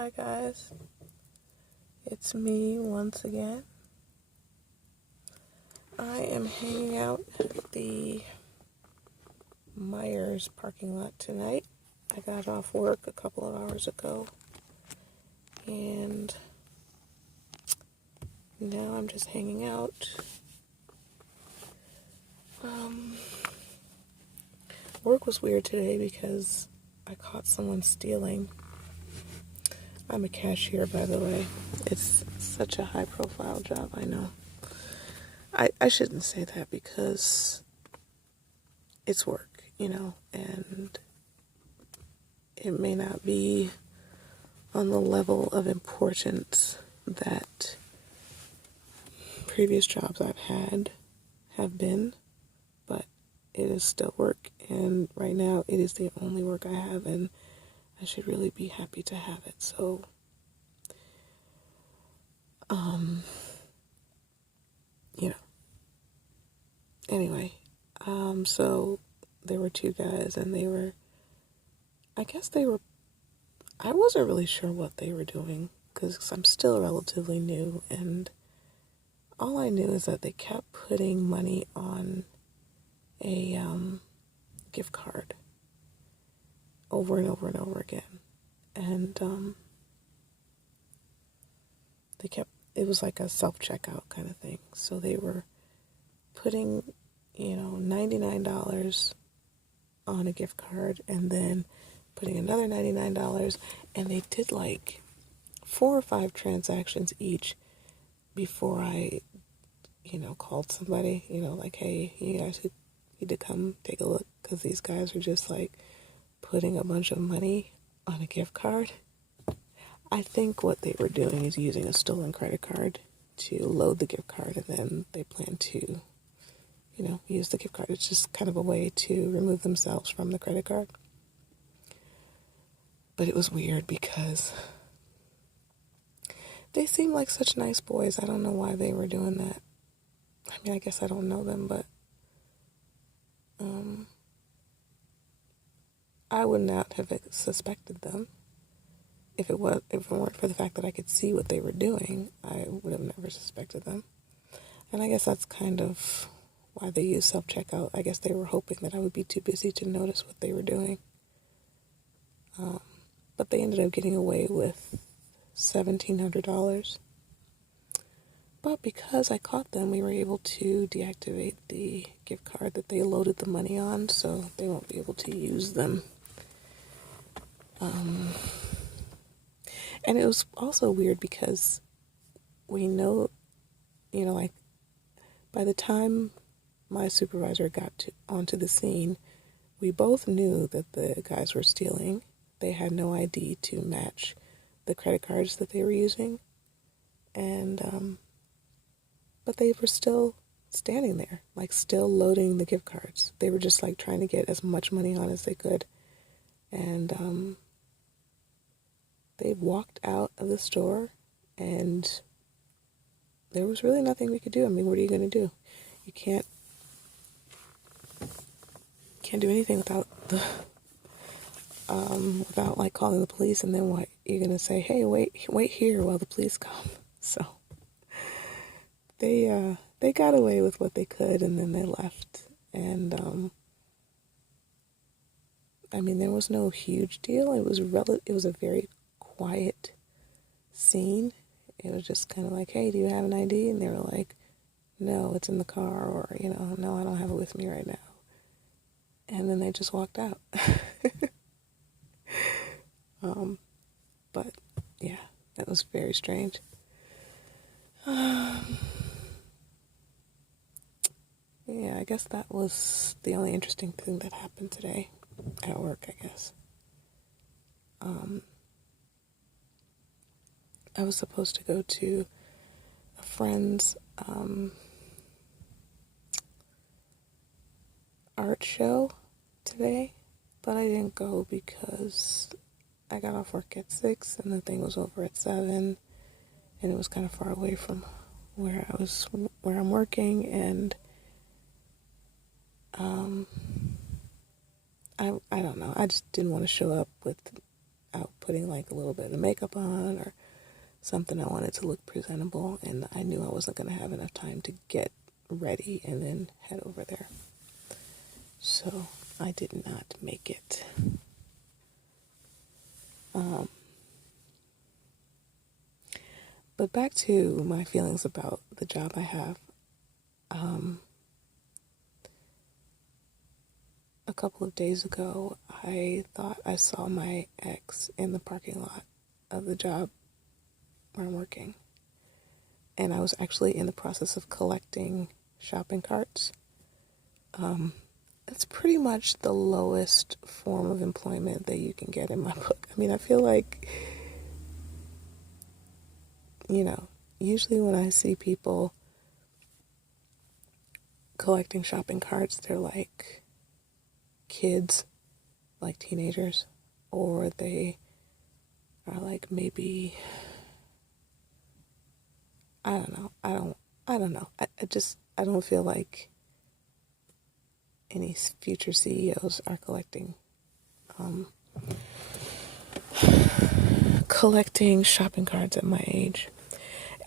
Hi guys, it's me once again. I am hanging out at the Myers parking lot tonight. I got off work a couple of hours ago and now I'm just hanging out. Work was weird today because I caught someone stealing. I'm a cashier, by the way. It's such a high profile job, I know. I shouldn't say that because it's work, and it may not be on the level of importance that previous jobs I've had have been, but it is still work, and right now it is the only work I have, and I should really be happy to have it. So, anyway, so there were two guys, and I wasn't really sure what they were doing, because I'm still relatively new, and all I knew is that they kept putting money on a gift card over and over and over again. And it was like a self-checkout kind of thing. So they were putting, $99 on a gift card and then putting another $99. And they did like 4 or 5 transactions each before I, called somebody, like, hey, you guys need to come take a look, because these guys are just like putting a bunch of money on a gift card. I think what they were doing is using a stolen credit card to load the gift card, and then they plan to, use the gift card. It's just kind of a way to remove themselves from the credit card. But it was weird because they seemed like such nice boys. I don't know why they were doing that. I mean, I guess I don't know them, but I would not have suspected them. If it weren't for the fact that I could see what they were doing, I would have never suspected them. And I guess that's kind of why they use self-checkout. I guess they were hoping that I would be too busy to notice what they were doing. But they ended up getting away with $1,700. But because I caught them, we were able to deactivate the gift card that they loaded the money on, so they won't be able to use them. And it was also weird because we know, like, by the time my supervisor got onto the scene, we both knew that the guys were stealing. They had no ID to match the credit cards that they were using. And, but they were still standing there, like still loading the gift cards. They were just like trying to get as much money on as they could. And, they walked out of the store, and there was really nothing we could do. I mean, what are you going to do? You can't do anything without without like calling the police, and then what? You're going to say, hey, wait here while the police come. So they got away with what they could, and then they left. And I mean, there was no huge deal. It was a very quiet scene. It was just kind of like, hey, do you have an ID? And they were like, no, it's in the car, or, no, I don't have it with me right now. And then they just walked out. But yeah, that was very strange. Yeah, I guess that was the only interesting thing that happened today at work, I guess. I was supposed to go to a friend's art show today, but I didn't go because I got off work at 6 and the thing was over at 7, and it was kind of far away from where I'm working, and I don't know, I just didn't want to show up with out putting like a little bit of makeup on or something. I wanted to look presentable, and I knew I wasn't going to have enough time to get ready and then head over there. So I did not make it. But back to my feelings about the job I have. A couple of days ago, I thought I saw my ex in the parking lot of the job where I'm working. And I was actually in the process of collecting shopping carts. That's pretty much the lowest form of employment that you can get in my book. I mean, I feel like, usually when I see people collecting shopping carts, they're like kids, like teenagers, or they are like maybe, I don't know. I don't feel like any future CEOs are collecting shopping carts at my age.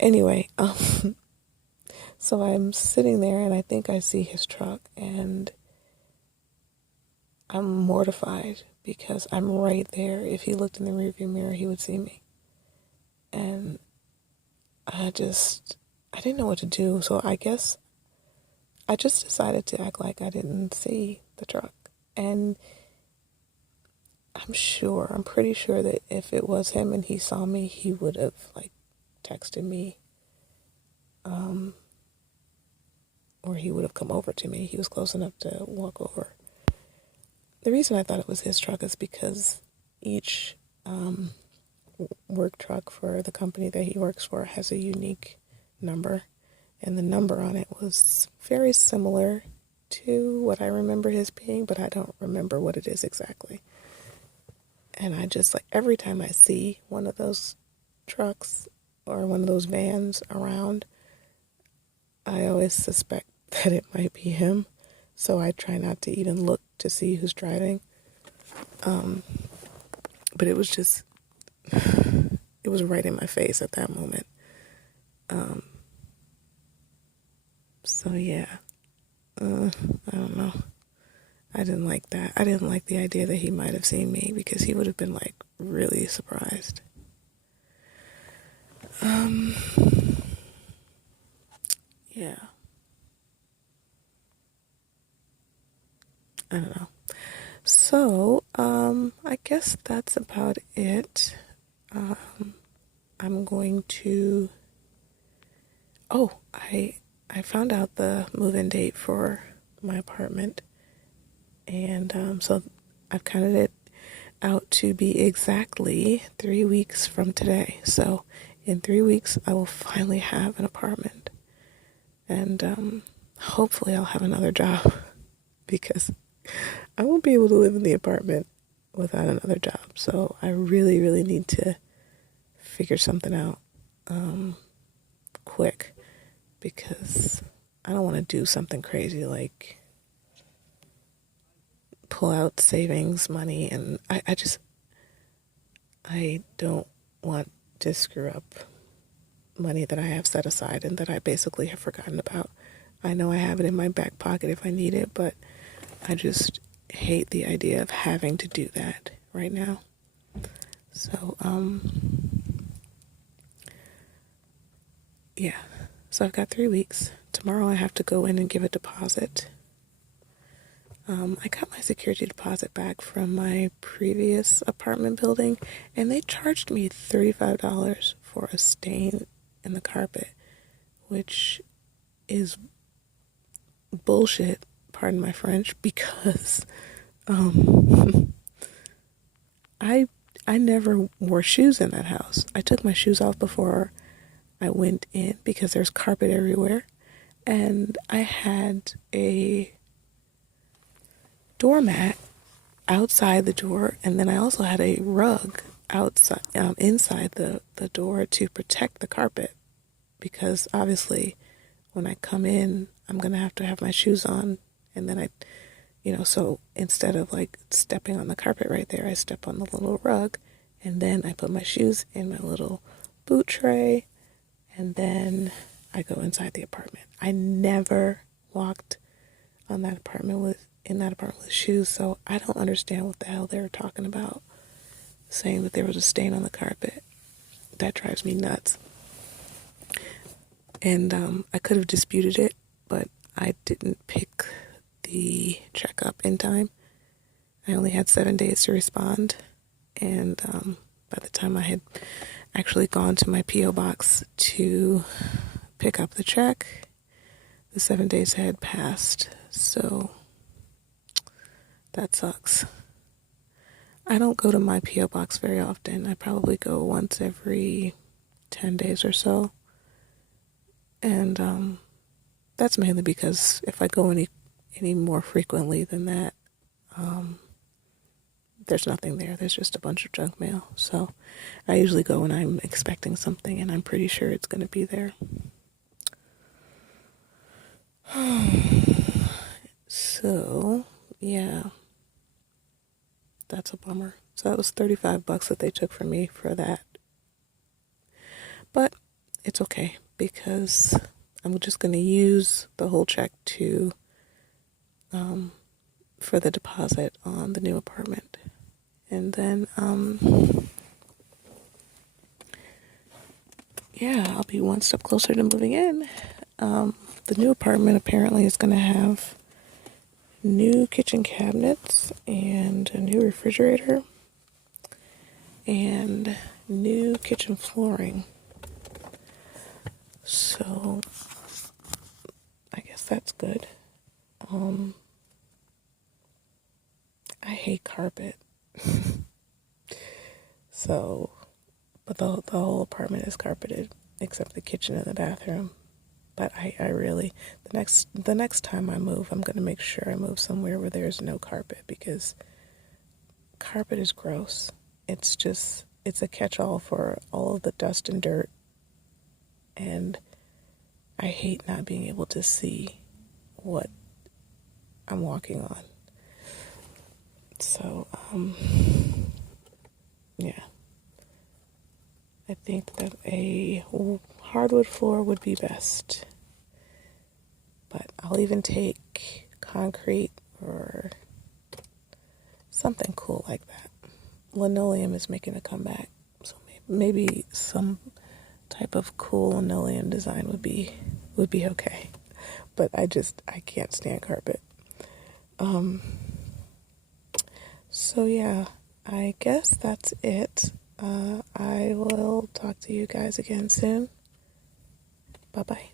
Anyway, so I'm sitting there and I think I see his truck and I'm mortified because I'm right there. If he looked in the rearview mirror, he would see me. And I didn't know what to do. So I guess I just decided to act like I didn't see the truck. And I'm pretty sure that if it was him and he saw me, he would have like texted me, or he would have come over to me. He was close enough to walk over. The reason I thought it was his truck is because each work truck for the company that he works for has a unique number, and the number on it was very similar to what I remember his being, but I don't remember what it is exactly. And I just, like, every time I see one of those trucks or one of those vans around, I always suspect that it might be him. So I try not to even look to see who's driving. But it was just, it was right in my face at that moment. So yeah, I don't know. I didn't like that. I didn't like the idea that he might have seen me because he would have been like really surprised. Yeah. I don't know. So, I guess that's about it. I'm going to, I found out the move-in date for my apartment. And so I've counted it out to be exactly 3 weeks from today. So in 3 weeks, I will finally have an apartment. And hopefully I'll have another job because I won't be able to live in the apartment without another job. So I really, really need to figure something out quick because I don't want to do something crazy like pull out savings money, and I don't want to screw up money that I have set aside and that I basically have forgotten about. I know I have it in my back pocket if I need it, but I just hate the idea of having to do that right now. So, yeah. So I've got 3 weeks. Tomorrow I have to go in and give a deposit. I got my security deposit back from my previous apartment building, and they charged me $35 for a stain in the carpet, which is bullshit, pardon my French, because I never wore shoes in that house. I took my shoes off before I went in because there's carpet everywhere, and I had a doormat outside the door, and then I also had a rug outside, inside the door to protect the carpet, because obviously when I come in, I'm gonna have to have my shoes on, and then so instead of like stepping on the carpet right there, I step on the little rug, And then I put my shoes in my little boot tray, and then I go inside the apartment. I never walked in that apartment with shoes, so I don't understand what the hell they were talking about, saying that there was a stain on the carpet. That drives me nuts. And I could have disputed it, but I didn't pick the check up in time. I only had 7 days to respond, and by the time I had actually gone to my P.O. box to pick up the check, the 7 days had passed, so that sucks. I don't go to my P.O. box very often. I probably go once every 10 days or so, and that's mainly because if I go any more frequently than that, there's nothing there. There's just a bunch of junk mail. So I usually go when I'm expecting something and I'm pretty sure it's going to be there. So, yeah, that's a bummer. So that was $35 that they took from me for that. But it's okay because I'm just going to use the whole check to for the deposit on the new apartment. And then yeah, I'll be one step closer to moving in. The new apartment apparently is going to have new kitchen cabinets and a new refrigerator and new kitchen flooring. So I guess that's good. I hate carpet. So, but the whole apartment is carpeted except the kitchen and the bathroom. But I really, the next time I move, I'm going to make sure I move somewhere where there's no carpet, because carpet is gross. It's a catch-all for all of the dust and dirt. And I hate not being able to see what I'm walking on. So, yeah. I think that a hardwood floor would be best. But I'll even take concrete or something cool like that. Linoleum is making a comeback. So maybe some type of cool linoleum design would be okay. But I can't stand carpet. So yeah, I guess that's it. I will talk to you guys again soon. Bye-bye.